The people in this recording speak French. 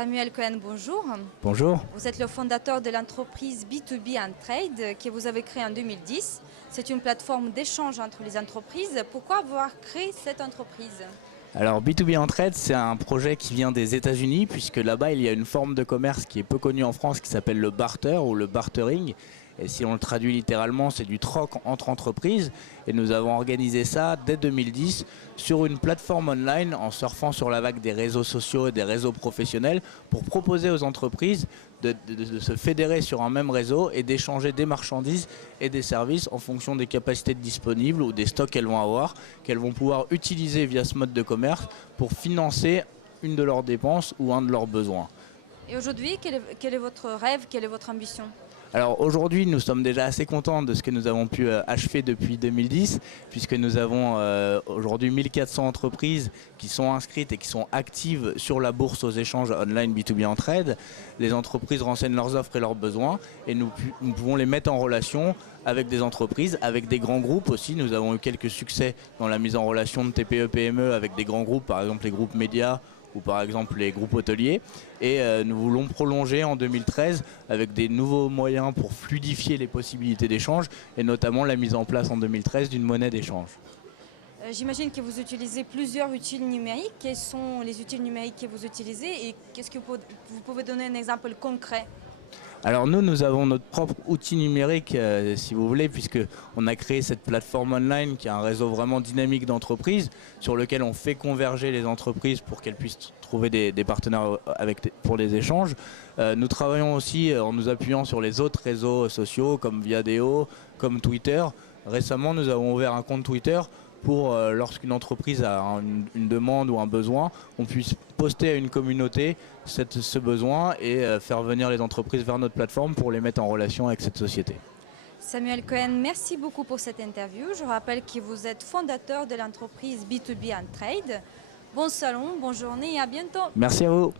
Samuel Cohen, bonjour. Bonjour. Vous êtes le fondateur de l'entreprise B2B Trade que vous avez créée en 2010. C'est une plateforme d'échange entre les entreprises. Pourquoi avoir créé cette entreprise? Alors B2B Trade, c'est un projet qui vient des États-Unis puisque là-bas il y a une forme de commerce qui est peu connue en France qui s'appelle le barter ou le bartering. Et si on le traduit littéralement, c'est du troc entre entreprises. Et nous avons organisé ça dès 2010 sur une plateforme online en surfant sur la vague des réseaux sociaux et des réseaux professionnels pour proposer aux entreprises de se fédérer sur un même réseau et d'échanger des marchandises et des services en fonction des capacités disponibles ou des stocks qu'elles vont avoir, qu'elles vont pouvoir utiliser via ce mode de commerce pour financer une de leurs dépenses ou un de leurs besoins. Et aujourd'hui, quel est votre rêve, quelle est votre ambition? Alors aujourd'hui, nous sommes déjà assez contents de ce que nous avons pu achever depuis 2010, puisque nous avons aujourd'hui 1400 entreprises qui sont inscrites et qui sont actives sur la bourse aux échanges online B2B Trade. Les entreprises renseignent leurs offres et leurs besoins et nous pouvons les mettre en relation avec des entreprises, avec des grands groupes aussi. Nous avons eu quelques succès dans la mise en relation de TPE-PME avec des grands groupes, par exemple les groupes médias, ou par exemple les groupes hôteliers. Et nous voulons prolonger en 2013 avec des nouveaux moyens pour fluidifier les possibilités d'échange et notamment la mise en place en 2013 d'une monnaie d'échange. J'imagine que vous utilisez plusieurs outils numériques. Quels sont les outils numériques que vous utilisez et qu'est-ce que vous pouvez donner un exemple concret? Alors nous avons notre propre outil numérique, si vous voulez, puisqu'on a créé cette plateforme online qui est un réseau vraiment dynamique d'entreprises sur lequel on fait converger les entreprises pour qu'elles puissent trouver des partenaires pour les échanges. Nous travaillons aussi en nous appuyant sur les autres réseaux sociaux comme Viadeo, comme Twitter. Récemment, nous avons ouvert un compte Twitter pour lorsqu'une entreprise a une demande ou un besoin, on puisse poster à une communauté ce besoin et faire venir les entreprises vers notre plateforme pour les mettre en relation avec cette société. Samuel Cohen, merci beaucoup pour cette interview. Je rappelle que vous êtes fondateur de l'entreprise B2B Trade. Bon salon, bonne journée et à bientôt. Merci à vous.